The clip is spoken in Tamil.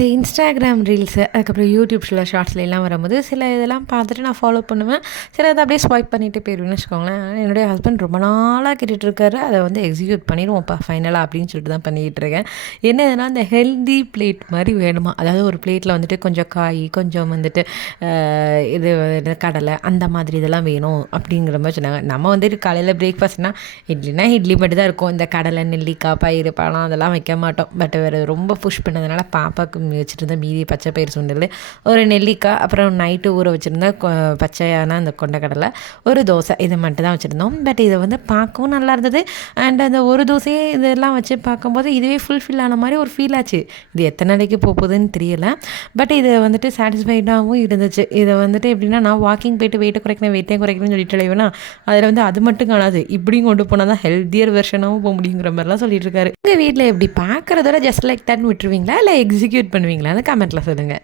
இந்த இன்ஸ்டாகிராம் ரீல்ஸு, அதுக்கப்புறம் யூடியூப்ஸில் ஷார்ட்ஸ்லாம் வரும்போது சில இதெல்லாம் பார்த்துட்டு நான் ஃபாலோ பண்ணுவேன். சில இதை அப்படியே ஸ்வைப் பண்ணிட்டு போயிடுவேன்னு வச்சுக்கோங்களேன். என்னுடைய ஹஸ்பண்ட் ரொம்ப நாளாக கேட்டுட்ருக்காரு, அதை வந்து எக்ஸிக்யூட் பண்ணிடுவோம்ப்பா ஃபைனலாக அப்படின்னு சொல்லிட்டு தான் பண்ணிக்கிட்டு இருக்கேன். என்ன இதுனா இந்த ஹெல்தி பிளேட் மாதிரி வேணுமா, அதாவது ஒரு பிளேட்டில் வந்துட்டு கொஞ்சம் காய், கொஞ்சம் வந்துட்டு கடலை அந்த மாதிரி இதெல்லாம் வேணும் அப்படிங்கிற மாதிரி சொன்னாங்க. நம்ம வந்துட்டு காலையில் பிரேக்ஃபாஸ்ட்னா இட்லி மட்டும் தான் இருக்கும். இந்த கடலை, நெல்லிக்காய், பயிறு, பழம் அதெல்லாம் வைக்க மாட்டோம். பட் வேறு ரொம்ப புஷ் பண்ணதுனால பாப்பாவுக்கு வச்சுருந்தேன் மீதி பச்சை பயிர் சுண்டல், ஒரு நெல்லிக்காய், அப்புறம் நைட்டு ஊற வச்சுருந்தேன் பச்சையான அந்த கொண்டக்கடலை, ஒரு தோசை, இதை மட்டும் தான் வச்சுருந்தோம். பட் இதை வந்து பார்க்கவும் நல்லா இருந்தது. அண்ட் அந்த ஒரு தோசையே இதெல்லாம் வச்சு பார்க்கும்போது இதுவே ஃபுல்ஃபில் ஆன மாதிரி ஒரு ஃபீல் ஆச்சு. இது எத்தனை நாளைக்கு போகுதுன்னு தெரியல. பட் இது வந்துட்டு சாட்டிஸ்ஃபைடாகவும் இருந்துச்சு. இதை வந்துட்டு எப்படின்னா, நான் வாக்கிங் போயிட்டு வெயிட்டை குறைக்கணும்னு சொல்லிட்டு அலைவேனா, அதில் வந்து அது மட்டும் காணாது, இப்படியும் கொண்டு போனால் தான் ஹெல்த்தியர் வெர்ஷனாகவும் போக முடியுங்கிற மாதிரிலாம் சொல்லிட்டு இருக்காரு. உங்கள் வீட்டில் எப்படி பார்க்குறதோட ஜஸ்ட் லைக் தட் விட்டுருவீங்களா, இல்லை எக்ஸிக்யூட் பண்ணுவீங்களா? அந்த கமெண்ட்டில் சொல்லுங்கள்.